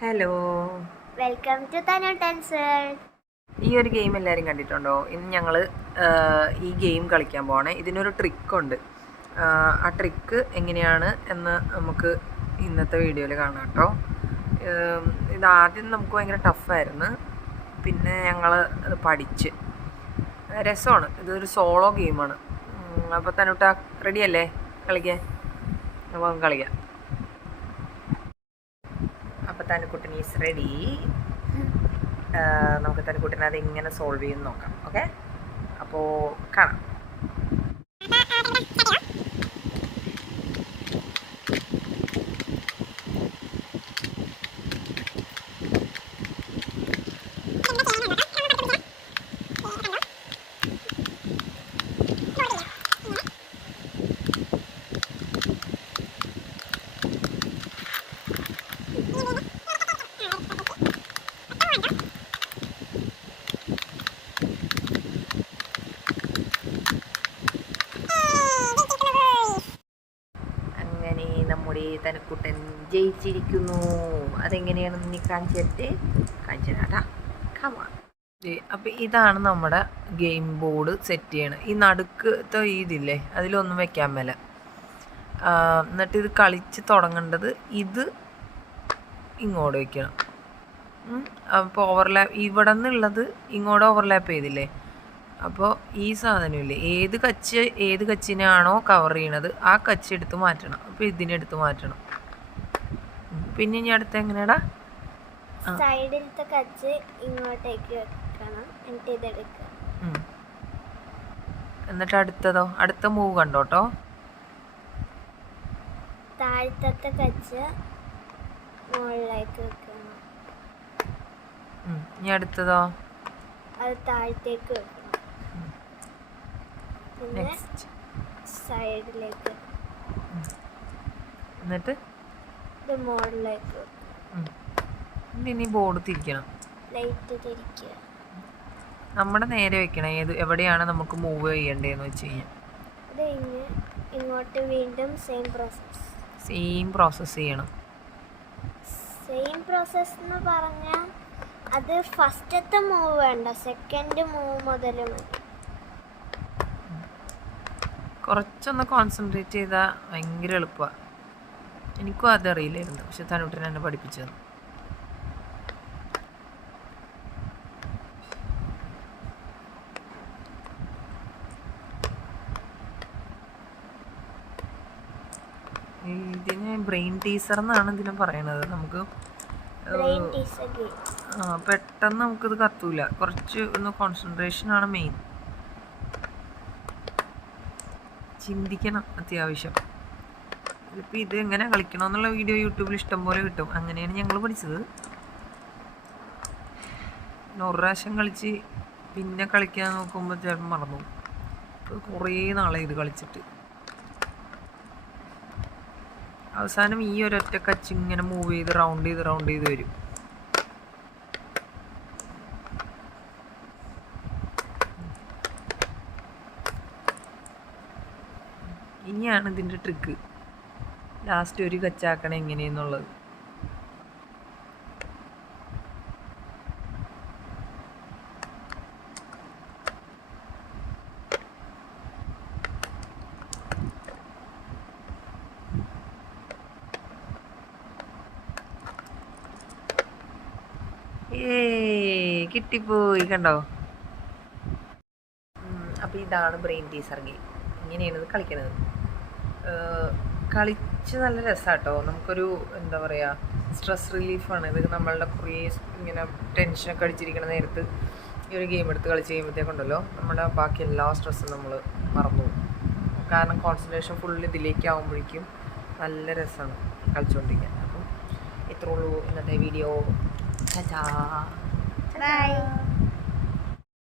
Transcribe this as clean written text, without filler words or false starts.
Hello, welcome to Tanu tensor. ഈ ഒരു game എല്ലാവരും കണ്ടിട്ടുണ്ടോ? ഇന്ന് ഞങ്ങൾ ഈ ഗെയിം കളിക്കാൻ പോവാണ്. ഇതിനൊരു ട്രിക്കുണ്ട്. ആ ട്രിക്ക് എങ്ങനെയാണ് എന്ന് നമുക്ക് ഇന്നത്തെ വീഡിയോയിൽ കാണാം കേട്ടോ. ഇതാദ്യം നമുക്ക് ഭയങ്കര ടഫായിരുന്നു, പിന്നെ ഞങ്ങൾ അത് പഠിച്ച്. രസമാണ്, ഇതൊരു സോളോ ഗെയിമാണ്. അപ്പോൾ തനുട്ട റെഡിയല്ലേ കളിക്കാൻ? അപ്പോൾ കളിക്കാം. അപ്പോൾ തനുക്കുട്ടൻ ഈസ് റെഡി. നമുക്ക് തനുക്കുട്ടനെ അത് എങ്ങനെ സോൾവ് ചെയ്യുമെന്ന് നോക്കാം. ഓക്കെ, അപ്പോൾ കാണാം. നമ്മുടെ തനുക്കുട്ടൻ ജയിച്ചിരിക്കുന്നു. അതെങ്ങനെയാണെന്ന് നീ കാണിച്ചു തരാട്ടാ. കമാൺ. അപ്പം ഇതാണ് നമ്മുടെ ഗെയിം ബോർഡ് സെറ്റ് ചെയ്യണം. ഈ നടുക്കത്തെ ഇതില്ലേ, അതിലൊന്നും വെക്കാൻ മേല. എന്നിട്ട് ഇത് കളിച്ച് തുടങ്ങേണ്ടത് ഇത് ഇങ്ങോട്ട് വയ്ക്കണം. അപ്പോൾ ഓവർലാപ്പ് ഇവിടെ നിന്നുള്ളത് ഇങ്ങോട്ട് ഓവർലാപ്പ് ചെയ്തില്ലേ, അപ്പോൾ ഈ സാധനമില്ലേ, ഏത് കച്ചിനാണോ കവർ ചെയ്യണത് ആ കച്ചി എടുത്ത് മാറ്റണം. അപ്പോൾ ഇതിനെടുത്ത് മാറ്റണം. പിന്നെ ഇനി അടുത്ത എങ്ങനെയാടാ? സൈഡിലത്തെ കച്ച് ഇങ്ങോട്ടേക്ക് വെക്കണം, എന്നിട്ട് ഇതെടുക്കുക. എന്നിട്ട് അടുത്തതോ? അടുത്ത മൂവ് കണ്ടോട്ടോ. താഴത്തെ കച്ച് മുകളിലേക്ക് വെക്കണം. ഇനി അടുത്തതോ? അത് താഴത്തേക്ക് വെക്കണം. പിന്നെ സൈഡിലേക്ക്, എന്നിട്ട് ഇത് മുകളിലേക്ക്. ഇനി ബോർഡ് തിരിക്കണം. ലൈറ്റ് തിരിക്കുക. നമ്മുടെ നേരെ വെക്കണം. എവിടെയാണ് നമുക്ക് മൂവ് ചെയ്യേണ്ടതെന്ന് വെച്ച് കഴിഞ്ഞാൽ അത് കഴിഞ്ഞ് ഇങ്ങോട്ട് വീണ്ടും സെയിം പ്രോസസ്സ് ചെയ്യണം. സെയിം പ്രോസസ്സ് എന്ന് പറഞ്ഞാൽ അത് ഫസ്റ്റത്തെ മൂവ് വേണ്ട, സെക്കൻഡ് മൂവ് മുതൽ മതി. കുറച്ചൊന്ന് കോൺസെൻട്രേറ്റ് ചെയ്താൽ ഭയങ്കര എളുപ്പമാണ്. എനിക്കും അതറിയില്ലായിരുന്നു, പക്ഷെ തനുട്ടൻ എന്നെ പഠിപ്പിച്ചു തന്നു. ഇതിന് ബ്രെയിൻ ടീസർ എന്നാണ് ഇതിനെ പറയണത്. നമുക്ക് പെട്ടെന്ന് നമുക്കിത് കത്തൂല. കുറച്ച് ഒന്ന് കോൺസെൻട്രേഷനാണ് മെയിൻ. ചിന്തിക്കണം അത്യാവശ്യം. ഇപ്പം ഇത് എങ്ങനെ കളിക്കണമെന്നുള്ള വീഡിയോ യൂട്യൂബിൽ ഇഷ്ടംപോലെ കിട്ടും. അങ്ങനെയാണ് ഞങ്ങൾ പഠിച്ചത്. ഒരു പ്രാവശ്യം കളിച്ച് പിന്നെ കളിക്കാൻ നോക്കുമ്പോൾ ചിലപ്പോൾ മറന്നു. കുറേ നാളെ ഇത് കളിച്ചിട്ട് അവസാനം ഈ ഒരൊറ്റ കച്ച് ഇങ്ങനെ മൂവ് ചെയ്ത് റൗണ്ട് ചെയ്ത് വരും. ഇനിയാണ് ഇതിൻ്റെ ട്രിക്ക്. ലാസ്റ്റ് ഒരു കച്ചാക്കണം എങ്ങനെയെന്നുള്ളത്. കിട്ടിപ്പോയി, കണ്ടോ? അപ്പോൾ ഇതാണ് ബ്രെയിൻ ടീസർ ഗെയിം. ഇങ്ങനെയാണ് ഇത് കളിക്കണത്. കളിച്ച് നല്ല രസമാട്ടോ. നമുക്കൊരു എന്താ പറയുക, സ്ട്രെസ് റിലീഫാണ് ഇത്. നമ്മളുടെ കുറേ ഇങ്ങനെ ടെൻഷനൊക്കെ അടിച്ചിരിക്കണ നേരത്ത് ഈ ഒരു ഗെയിം എടുത്ത് കളിച്ച് കഴിയുമ്പോഴത്തേക്കുണ്ടല്ലോ നമ്മുടെ ബാക്കി എല്ലാ സ്ട്രെസ്സും നമ്മൾ മറന്നു പോകും. കാരണം കോൺസെൻട്രേഷൻ ഫുൾ ഇതിലേക്ക് ആകുമ്പോഴേക്കും നല്ല രസമാണ് കളിച്ചുകൊണ്ടിരിക്കാൻ. അപ്പം ഇത്രേ ഉള്ളൂ ഇന്നത്തെ വീഡിയോ. ബൈ.